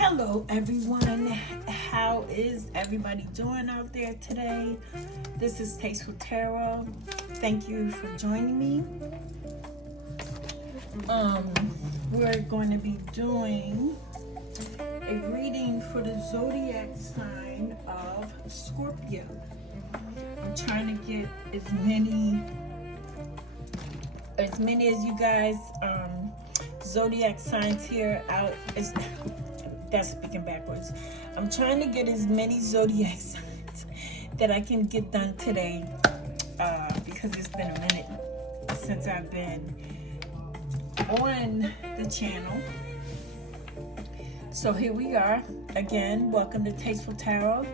Hello everyone, how is everybody doing out there today? This is Tasteful Tarot. Thank you for joining me. We're going to be doing a reading for the zodiac sign of Scorpio. I'm trying to get as many as you guys zodiac signs here out as that's speaking backwards. I'm trying to get as many zodiac signs that I can get done today because it's been a minute since I've been on the channel. So here we are again. Welcome to Tasteful Tarot.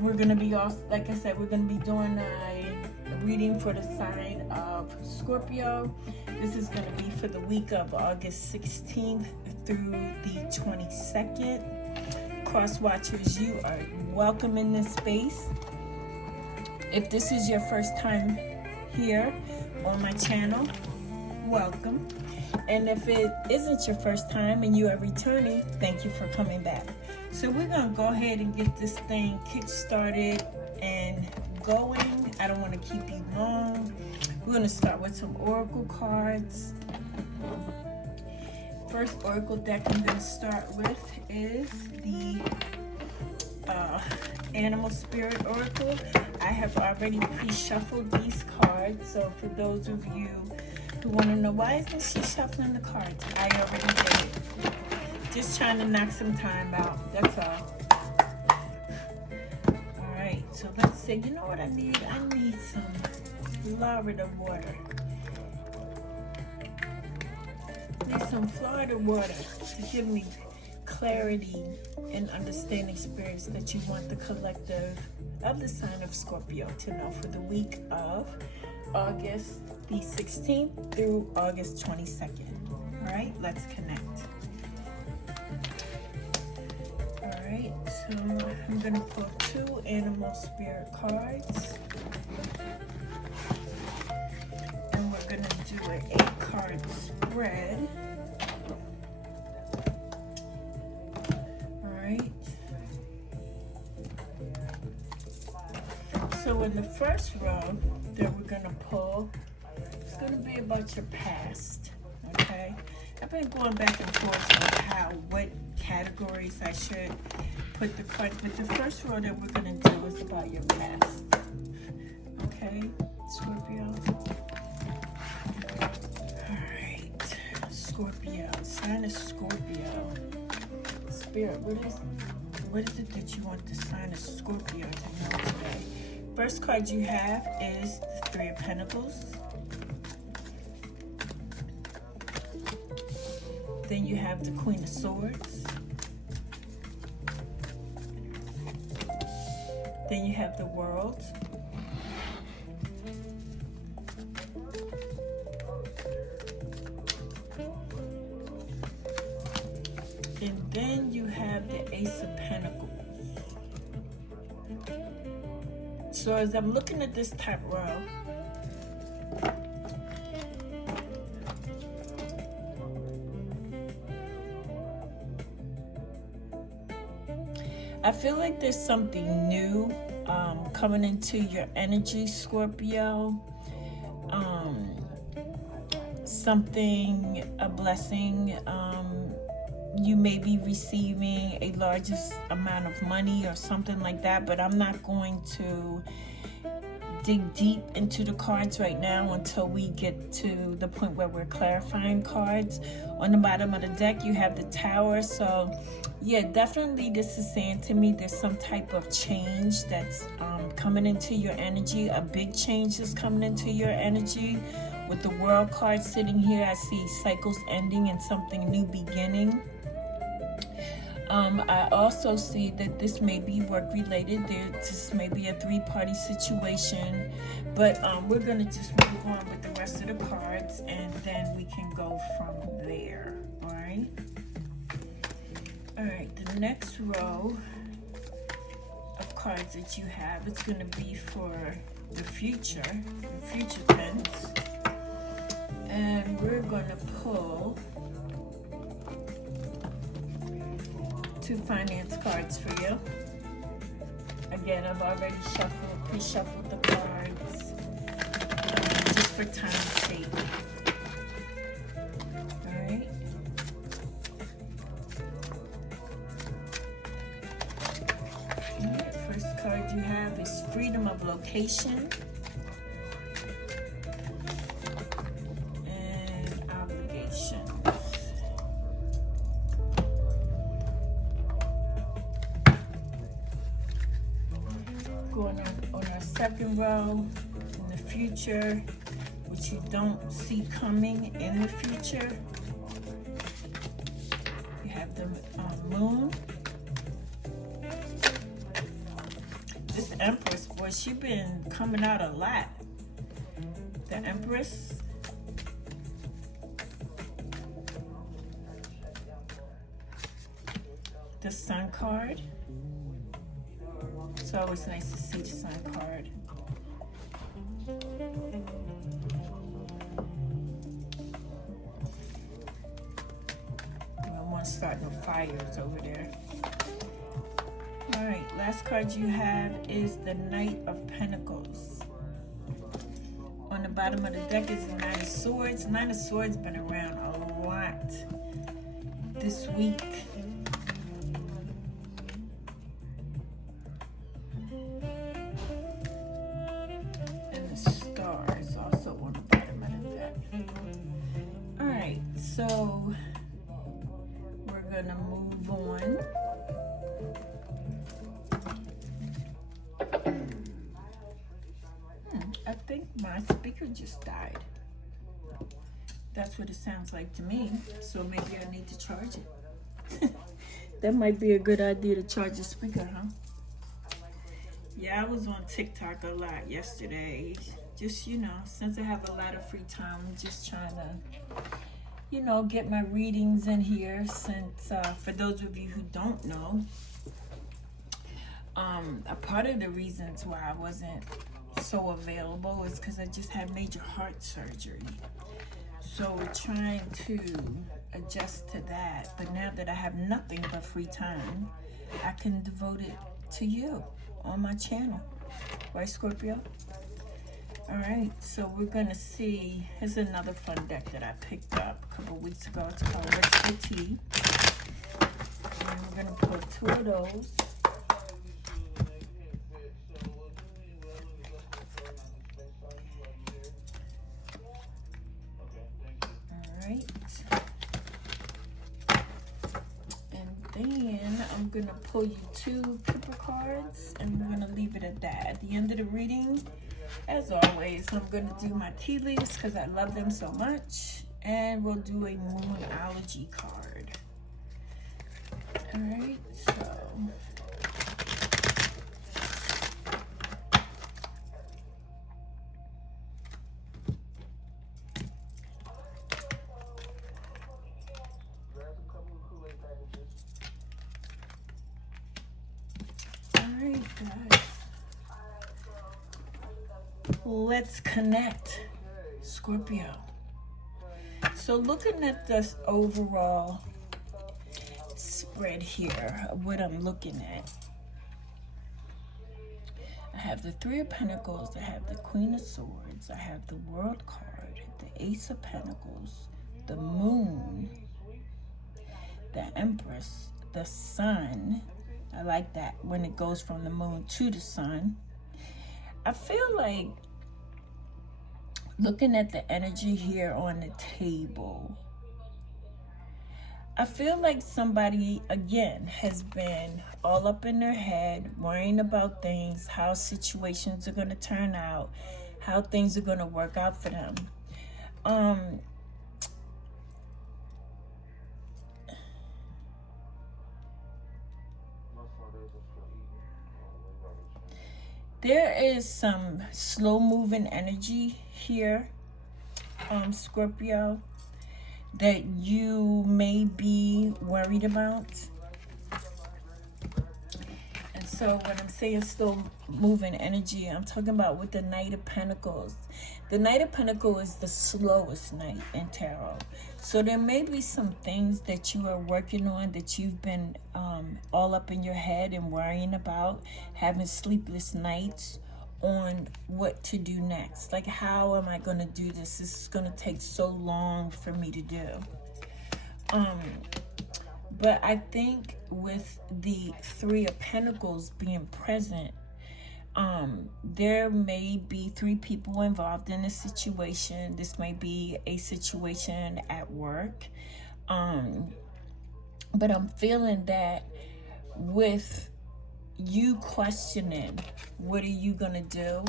We're gonna be off, like I said, we're gonna be doing a reading for the sign of Scorpio. This is gonna be for the week of August 16th through the 22nd. Cross watchers, you are welcome in this space. If this is your first time here on my channel, welcome. And if it isn't your first time and you are returning, thank you for coming back. So we're gonna go ahead and get this thing kick started and going. I don't want to keep you long. We're gonna start with some oracle cards. First oracle deck I'm going to start with is the Animal Spirit Oracle. I have already pre-shuffled these cards, so for those of you who want to know why isn't she shuffling the cards, I already did it. Just trying to knock some time out, that's all. Alright, so let's see. You know what I need? I need some Florida water. Need some Florida water to give me clarity and understanding spirits that you want the collective of the sign of Scorpio to know for the week of August the 16th through August 22nd. All right, let's connect. All right, so I'm going to pull two Animal Spirit cards. And we're going to do an 8-card spread. Alright. So in the first row that we're going to pull, it's going to be about your past. Okay? I've been going back and forth on what categories I should put the cards, but the first row that we're going to do is about your past. Okay, Scorpio? Alright, Scorpio, sign of Scorpio. Spirit, what is it that you want the sign of Scorpio to know today? First card you have is the Three of Pentacles. Then you have the Queen of Swords. Then you have the World. And then you have the Ace of Pentacles. So as I'm looking at this top row, I feel like there's something new coming into your energy, Scorpio. A blessing. You may be receiving a largest amount of money or something like that, but I'm not going to dig deep into the cards right now until we get to the point where we're clarifying cards. On the bottom of the deck, you have the Tower. So yeah, definitely this is saying to me there's some type of change that's coming into your energy. A big change is coming into your energy. With the World card sitting here, I see cycles ending and something new beginning. I also see that this may be work related. This may be a three-party situation, but we're going to just move on with the rest of the cards and then we can go from there. All right. All right. The next row of cards that you have, it's going to be for the future tense. And we're going to pull 2 finance cards for you. Again, I've already pre-shuffled the cards just for time's sake. Alright. Alright, first card you have is freedom of location and obligations. Going on our second row, in the future, which you don't see coming in the future, you have the moon. This Empress, boy, she been coming out a lot. The Empress. The Sun card. It's always nice to see the Sun card. One starting no fires over there. Alright, last card you have is the Knight of Pentacles. On the bottom of the deck is the Nine of Swords. Nine of Swords been around a lot this week. And the Star is also on the bottom of the deck. Alright, so we're gonna move on. I think my speaker just died. That's what it sounds like to me. So maybe I need to charge it. That might be a good idea to charge the speaker, huh? Yeah, I was on TikTok a lot yesterday. Just, you know, since I have a lot of free time, I'm just trying to, you know, get my readings in here. Since, for those of you who don't know, a part of the reasons why I wasn't so available is because I just had major heart surgery. So we're trying to adjust to that. But now that I have nothing but free time, I can devote it to you on my channel. Right, Scorpio? Alright, so we're going to see. Here's another fun deck that I picked up a couple weeks ago. It's called What's the Tea? And we're going to put 2 of those. And then I'm gonna pull you 2 Pipper cards, and we're gonna leave it at that. At the end of the reading, as always, I'm gonna do my tea leaves because I love them so much, and we'll do a Moonology card. All right, so. Guys, let's connect, Scorpio. So looking at this overall spread here of what I'm looking at, I have the 3 of Pentacles, I have the Queen of Swords, I have the World card, the Ace of Pentacles, the Moon, the Empress, the Sun. I like that when it goes from the moon to the sun. I feel like looking at the energy here on the table, I feel like somebody, again, has been all up in their head, worrying about things, how situations are going to turn out, how things are going to work out for them. There is some slow-moving energy here, Scorpio, that you may be worried about. And so when I'm saying slow-moving energy, I'm talking about with the Knight of Pentacles. The Knight of Pentacles is the slowest knight in tarot. So there may be some things that you are working on that you've been all up in your head and worrying about, having sleepless nights on what to do next. Like, how am I going to do this? This is going to take so long for me to do. But I think with the Three of Pentacles being present, there may be three people involved in a situation. This may be a situation at work. But I'm feeling that with you questioning, what are you going to do?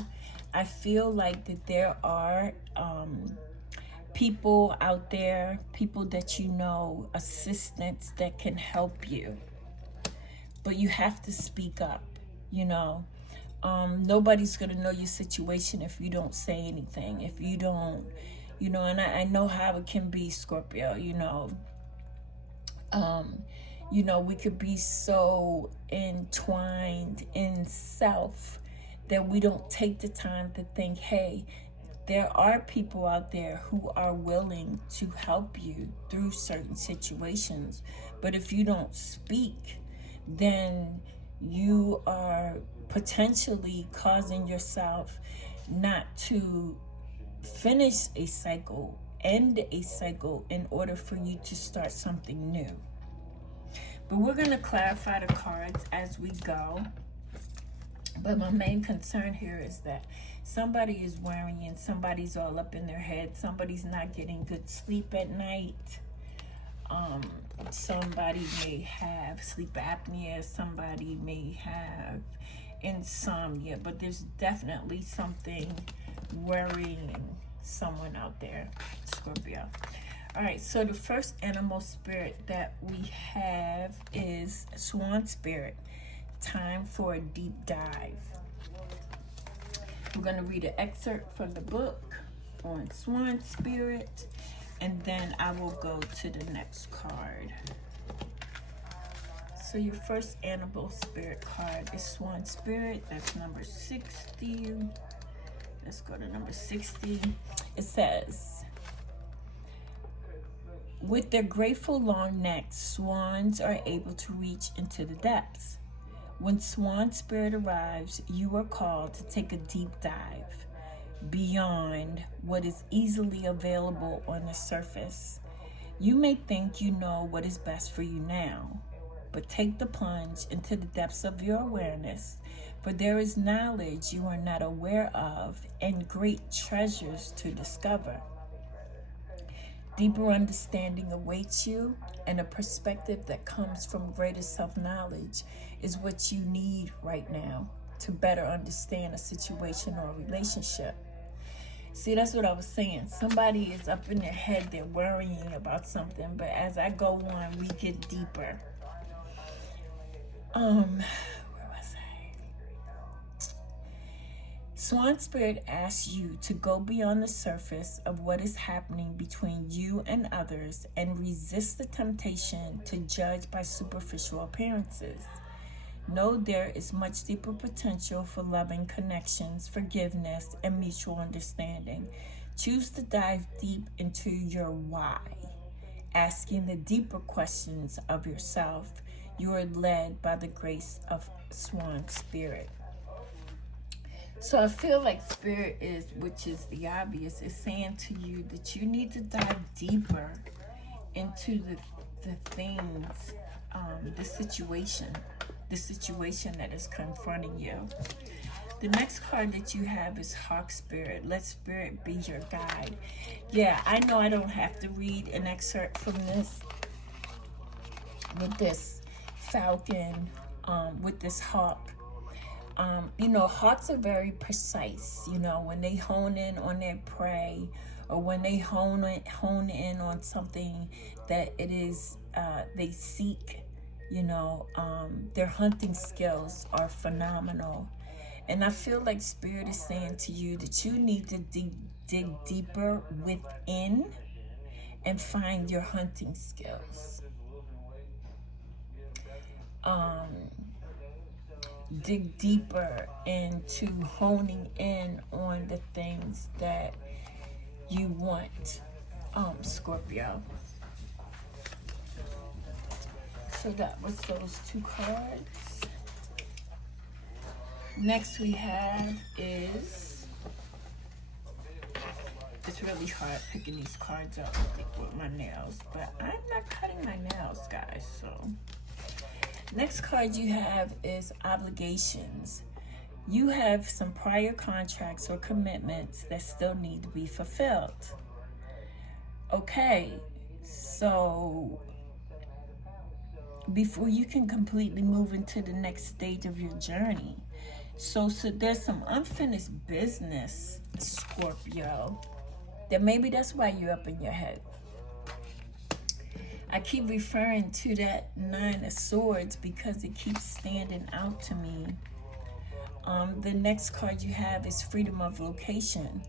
I feel like that there are people out there, people that you know, assistants that can help you. But you have to speak up, you know. Nobody's going to know your situation if you don't say anything, if you don't, you know, and I know how it can be, Scorpio, you know. We could be so entwined in self that we don't take the time to think, hey, there are people out there who are willing to help you through certain situations. But if you don't speak, then you are potentially causing yourself not to finish a cycle, end a cycle, in order for you to start something new. But we're going to clarify the cards as we go. But my main concern here is that somebody is worrying, somebody's all up in their head, somebody's not getting good sleep at night. Somebody may have sleep apnea, somebody may have insomnia, but there's definitely something worrying someone out there, Scorpio. All right, so the first animal spirit that we have is Swan Spirit. Time for a deep dive. We're going to read an excerpt from the book on Swan Spirit, and then I will go to the next card. So your first animal spirit card is Swan Spirit. That's number 60. Let's go to number 60. It says, with their graceful long necks, swans are able to reach into the depths. When Swan Spirit arrives, you are called to take a deep dive beyond what is easily available on the surface. You may think you know what is best for you now, but take the plunge into the depths of your awareness, for there is knowledge you are not aware of and great treasures to discover. Deeper understanding awaits you, and a perspective that comes from greater self-knowledge is what you need right now to better understand a situation or a relationship. See, that's what I was saying. Somebody is up in their head, they're worrying about something, but as I go on, we get deeper. Where was I? Swan Spirit asks you to go beyond the surface of what is happening between you and others and resist the temptation to judge by superficial appearances. Know there is much deeper potential for loving connections, forgiveness, and mutual understanding. Choose to dive deep into your why, asking the deeper questions of yourself. You are led by the grace of Swan Spirit. So I feel like Spirit is, which is the obvious, is saying to you that you need to dive deeper into the things, the situation that is confronting you. The next card that you have is Hawk Spirit. Let Spirit be your guide. Yeah, I know I don't have to read an excerpt from this with this falcon, with this hawk. Hawks are very precise, when they hone in on their prey, or when they hone in on something that it is, they seek, their hunting skills are phenomenal. And I feel like Spirit is saying to you that you need to dig deeper within and find your hunting skills. Dig deeper into honing in on the things that you want, Scorpio. So that was those two cards. Next we have is, it's really hard picking these cards up with my nails, but I'm not cutting my nails, guys. So next card you have is obligations. You have some prior contracts or commitments that still need to be fulfilled. Okay, so before you can completely move into the next stage of your journey. So there's some unfinished business, Scorpio, that maybe that's why you're up in your head. I keep referring to that Nine of Swords because it keeps standing out to me. The next card you have is freedom of location.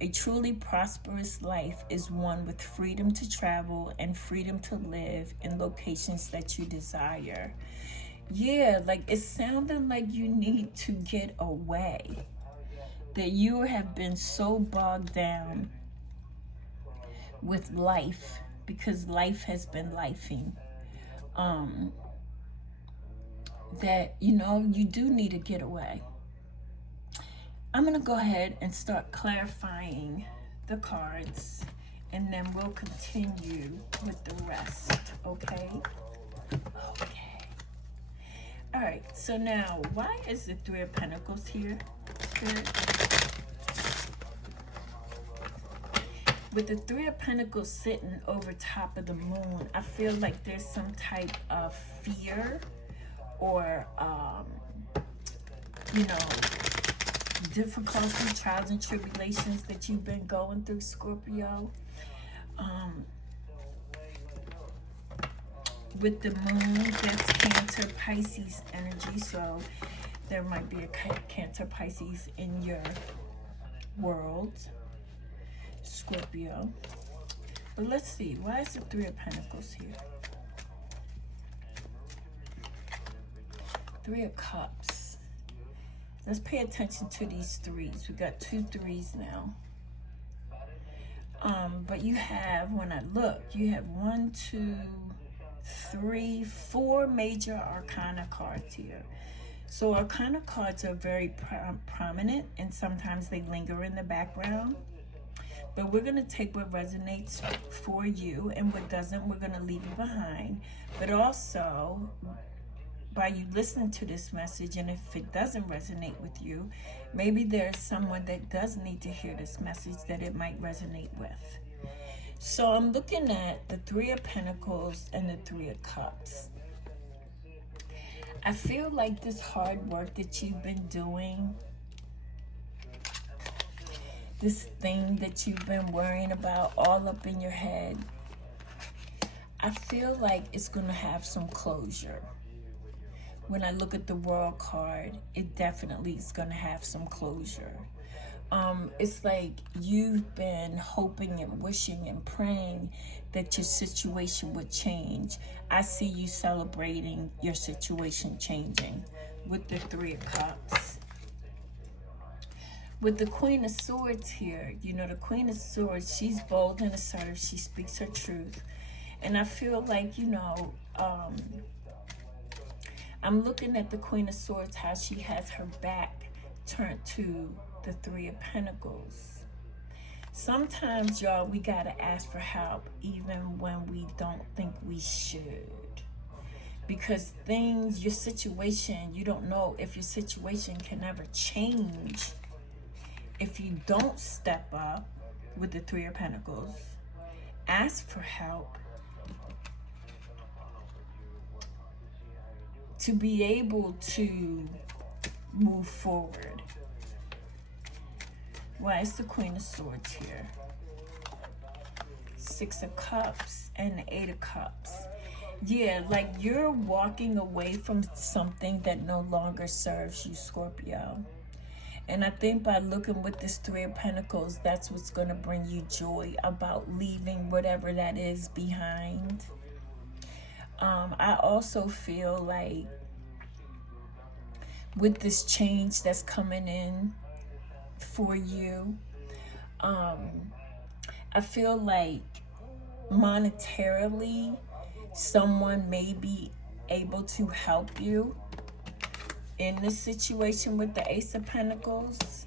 A truly prosperous life is one with freedom to travel and freedom to live in locations that you desire. Yeah, like it's sounding like you need to get away. That you have been so bogged down with life because life has been lifing. That, you know, you do need to get away. I'm going to go ahead and start clarifying the cards, and then we'll continue with the rest, okay? Okay. All right, so now, why is the Three of Pentacles here, Spirit? With the Three of Pentacles sitting over top of the moon, I feel like there's some type of fear or, you know, difficulty, trials and tribulations that you've been going through, Scorpio. With the moon, that's Cancer Pisces energy, so there might be a Cancer Pisces in your world, Scorpio. But let's see, why is the Three of Pentacles here? Three of Cups. Let's pay attention to these threes. We got 2 threes now. But you have, when I look, you have 1, 2, 3, 4 major arcana cards here. So arcana cards are very prominent, and sometimes they linger in the background. But we're going to take what resonates for you, and what doesn't, we're going to leave it behind. But also, by you listening to this message, and if it doesn't resonate with you, maybe there's someone that does need to hear this message that it might resonate with. So I'm looking at the Three of Pentacles and the Three of Cups. I feel like this hard work that you've been doing, this thing that you've been worrying about all up in your head, I feel like it's going to have some closure. When I look at the World card, it definitely is going to have some closure. It's like you've been hoping and wishing and praying that your situation would change. I see you celebrating your situation changing with the Three of Cups. With the Queen of Swords here, you know, the Queen of Swords, she's bold and assertive. She speaks her truth. And I feel like, you know, I'm looking at the Queen of Swords, how she has her back turned to the Three of Pentacles. Sometimes, y'all, we got to ask for help even when we don't think we should. Because things, your situation, you don't know if your situation can ever change if you don't step up with the Three of Pentacles, ask for help, to be able to move forward. Why is the Queen of Swords here? Six of Cups and the Eight of Cups. Yeah, like you're walking away from something that no longer serves you, Scorpio. And I think by looking with this Three of Pentacles, that's what's going to bring you joy about leaving whatever that is behind. I also feel like with this change that's coming in for you, I feel like monetarily someone may be able to help you in this situation with the Ace of Pentacles.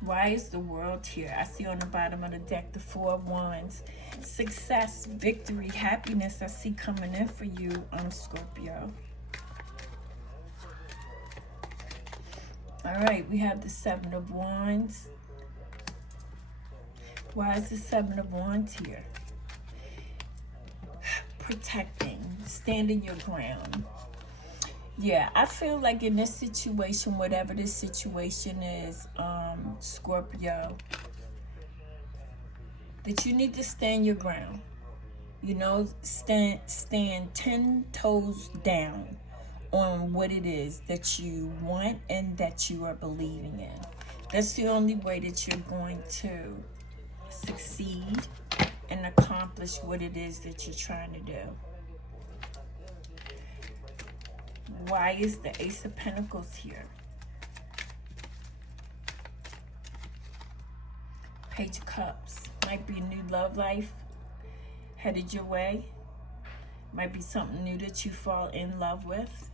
Why is the World here? I see on the bottom of the deck the Four of Wands. Success, victory, happiness I see coming in for you, Scorpio. All right, we have the Seven of Wands. Why is the Seven of Wands here? Protecting, standing your ground. Yeah, I feel like in this situation, whatever this situation is, Scorpio, that you need to stand your ground. You know, stand 10 toes down on what it is that you want and that you are believing in. That's the only way that you're going to succeed and accomplish what it is that you're trying to do. Why is the Ace of Pentacles here? Page of Cups. Might be a new love life headed your way. Might be something new that you fall in love with.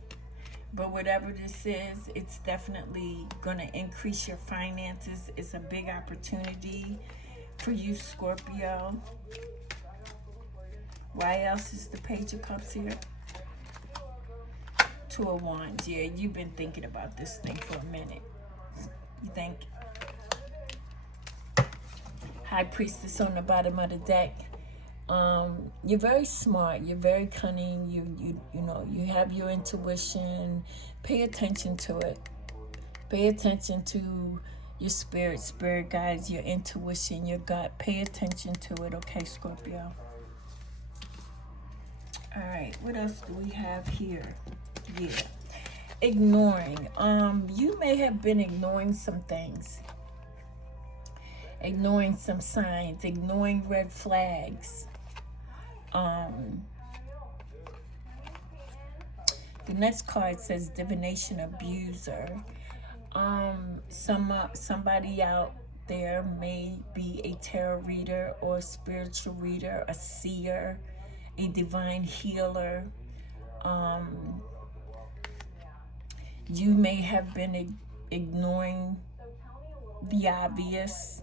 But whatever this is, it's definitely going to increase your finances. It's a big opportunity for you, Scorpio. Why else is the Page of Cups here? Two of Wands. Yeah, you've been thinking about this thing for a minute. You think? High Priestess on the bottom of the deck. You're very smart. You're very cunning. You know, you have your intuition. Pay attention to it. Pay attention to your spirit guides, your intuition, your gut. Pay attention to it, okay, Scorpio? All right, what else do we have here? Yeah, ignoring. You may have been ignoring some things. Ignoring some signs, ignoring red flags. The next card says divination abuser. Somebody out there may be a tarot reader or a spiritual reader, a seer, a divine healer. You may have been ignoring the obvious.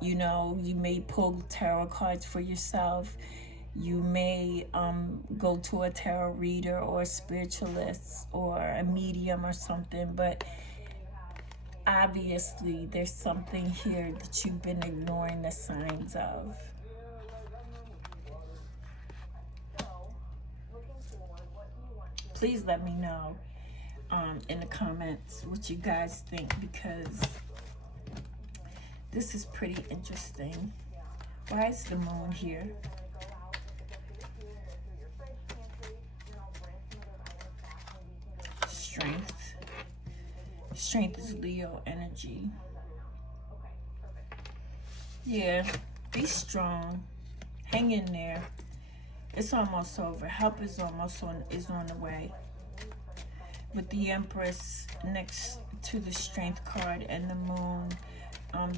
You know, you may pull tarot cards for yourself. You may go to a tarot reader or a spiritualist or a medium or something, but obviously there's something here that you've been ignoring the signs of. Please let me know in the comments what you guys think, because this is pretty interesting. Why is the moon here? Strength. Strength is Leo energy. Yeah, be strong. Hang in there. It's almost over. Help is almost on the way. With the Empress next to the Strength card and the moon.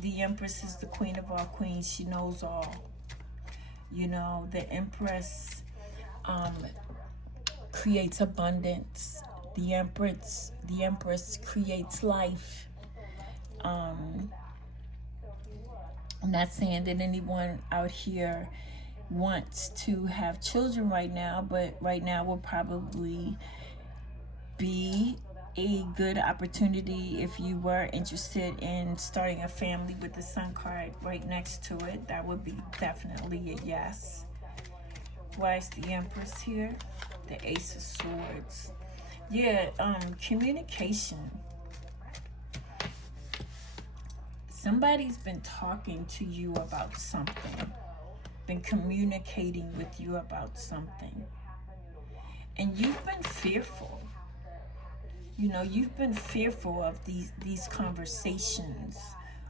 The Empress is the queen of all queens. She knows all. You know, the Empress creates abundance. The Empress creates life. I'm not saying that anyone out here wants to have children right now, but right now will probably be a good opportunity if you were interested in starting a family with the Sun card right next to it. That would be definitely a yes. Why is the Empress here? The Ace of Swords. Yeah, communication. Somebody's been talking to you about something, been communicating with you about something, and you've been fearful. You know, you've been fearful of these conversations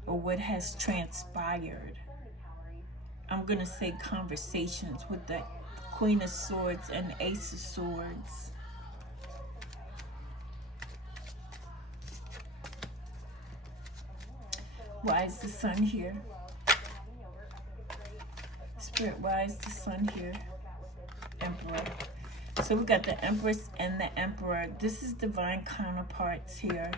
or what has transpired. I'm going to say conversations with the Queen of Swords and the Ace of Swords. Why is the sun here? Spirit, why is the sun here? Emperor. So we got the Empress and the Emperor. This is divine counterparts here.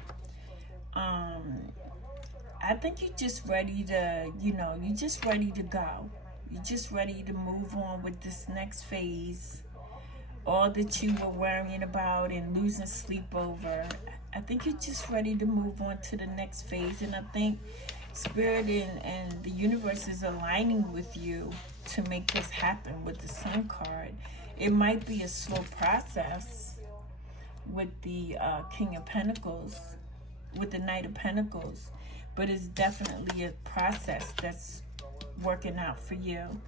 I think you're just ready to, you're just ready to go. You're just ready to move on with this next phase. All that you were worrying about and losing sleep over. I think you're just ready to move on to the next phase. And I think Spirit and the universe is aligning with you to make this happen with the Sun card. It might be a slow process with the King of Pentacles, with the Knight of Pentacles, but it's definitely a process that's working out for you.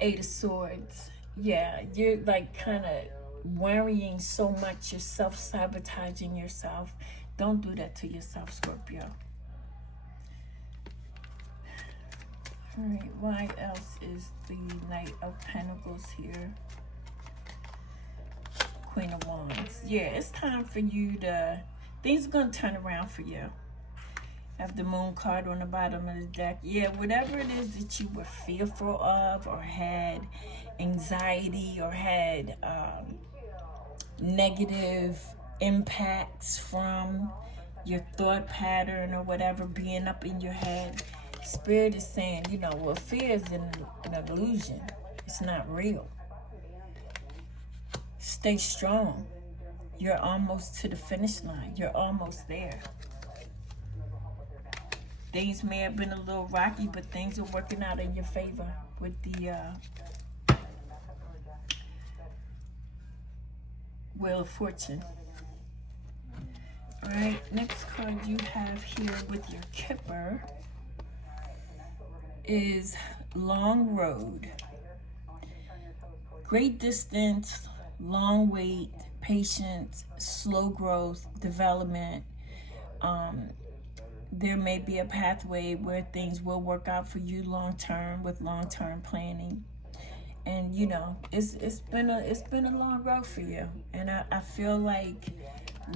Eight of Swords. Yeah, you're like kind of worrying so much, you're self-sabotaging yourself. Don't do that to yourself, Scorpio. All right, why else is the Knight of Pentacles here? Queen of Wands. Yeah, it's time for you to, things are going to turn around for you. Have the Moon card on the bottom of the deck. Yeah, whatever it is that you were fearful of or had anxiety or had negative impacts from your thought pattern or whatever being up in your head, Spirit is saying, well, fear is an illusion. It's not real. Stay strong. You're almost to the finish line. You're almost there. Things may have been a little rocky, but things are working out in your favor with the Wheel of Fortune. All right, next card you have here with your Kipper is Long Road. Great distance, long wait, patience, slow growth, development. There may be a pathway where things will work out for you long term with long term planning, and it's been a long road for you. And I feel like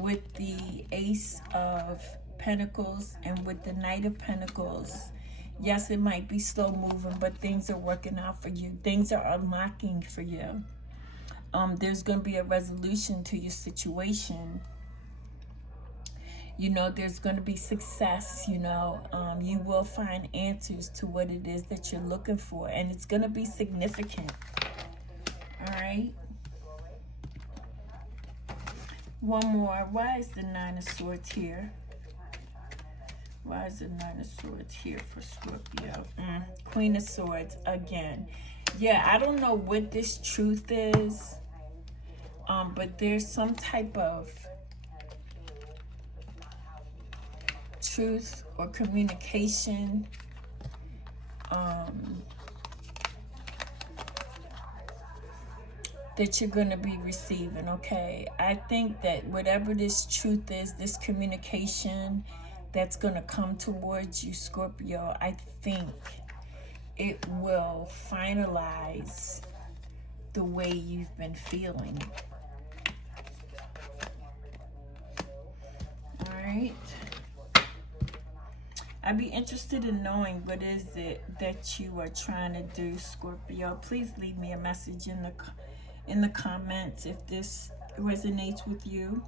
with the Ace of Pentacles and with the Knight of Pentacles, yes, it might be slow moving, but things are working out for you. Things are unlocking for you. There's going to be a resolution to your situation. There's going to be success, you will find answers to what it is that you're looking for, and it's going to be significant. All right. One more. Why is the Nine of Swords here? Why is the Nine of Swords here for Scorpio? Queen of Swords again. Yeah, I don't know what this truth is, but there's some type of truth or communication that you're going to be receiving, okay? I think that whatever this truth is, this communication that's going to come towards you, Scorpio, I think it will finalize the way you've been feeling. All right. I'd be interested in knowing what is it that you are trying to do, Scorpio. Please leave me a message in the comments if this resonates with you.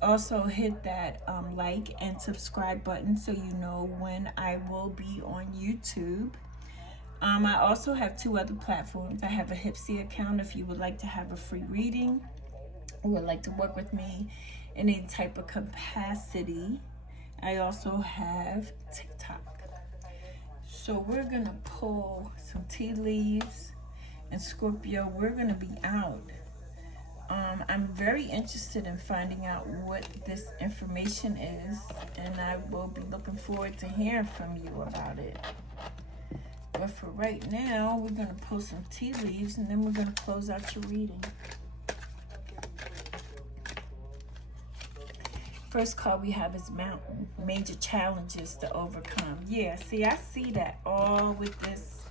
Also hit that like and subscribe button so you know when I will be on YouTube. I also have 2 other platforms. I have a Hipsy account if you would like to have a free reading or would like to work with me in any type of capacity. I also have TikTok. So we're going to pull some tea leaves. And Scorpio, we're going to be out. I'm very interested in finding out what this information is. And I will be looking forward to hearing from you about it. But for right now, we're going to pull some tea leaves. And then we're going to close out your reading. First card we have is Mountain. Major challenges to overcome. Yeah, see, I see that all with this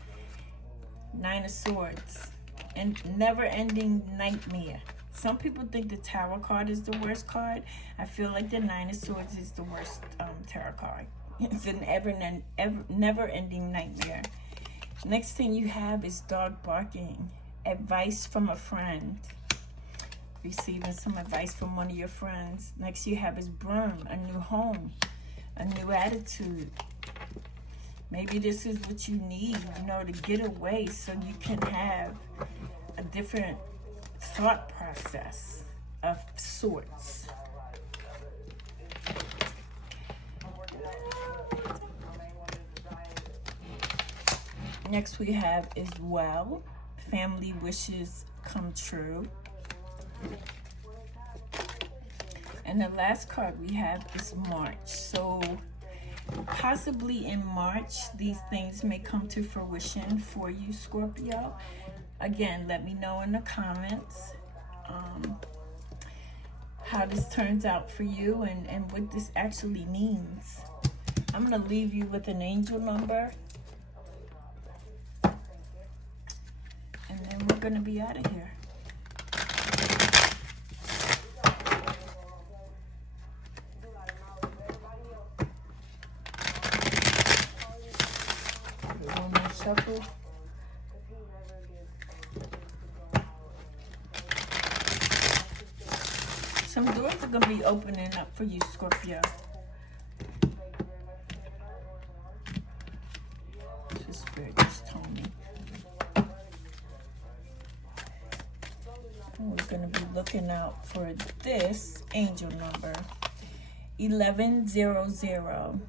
Nine of Swords. And never-ending nightmare. Some people think the Tower card is the worst card. I feel like the Nine of Swords is the worst tarot card. It's an never-ending nightmare. Next thing you have is dog barking. Advice from a friend. Receiving some advice from one of your friends. Next you have is broom, a new home, a new attitude. Maybe this is what you need, you know, to get away so you can have a different thought process of sorts. Next we have is well, family wishes come true. And the last card we have is March. So possibly in March, these things may come to fruition for you, Scorpio. Again, let me know in the comments how this turns out for you and what this actually means. I'm going to leave you with an angel number. And then we're going to be out of here. One more shuffle. Some doors are going to be opening up for you, Scorpio. This spirit just told me. And we're going to be looking out for this angel number, 1100.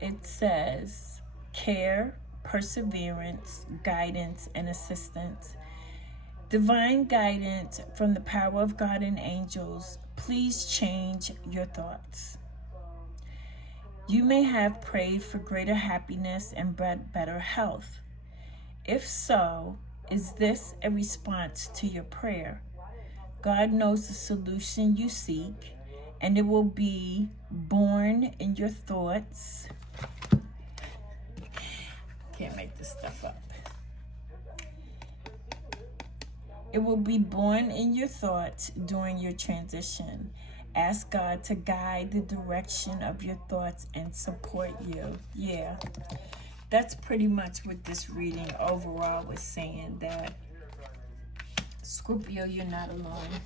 It says care, perseverance, guidance, and assistance. Divine guidance from the power of God and angels. Please change your thoughts. You may have prayed for greater happiness and better health. If so, is this a response to your prayer? God knows the solution you seek, and it will be born in your thoughts. Can't make this stuff up. It will be born in your thoughts during your transition. Ask God to guide the direction of your thoughts and support you. Yeah, that's pretty much what this reading overall was saying, that Scorpio, you're not alone.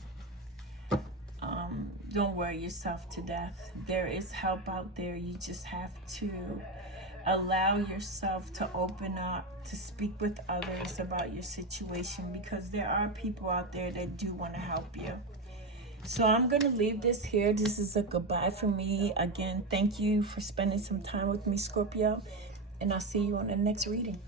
Don't worry yourself to death. There is help out there. You just have to allow yourself to open up, to speak with others about your situation, because there are people out there that do want to help you. So I'm going to leave this here. This is a goodbye from me. Again, thank you for spending some time with me, Scorpio, and I'll see you on the next reading.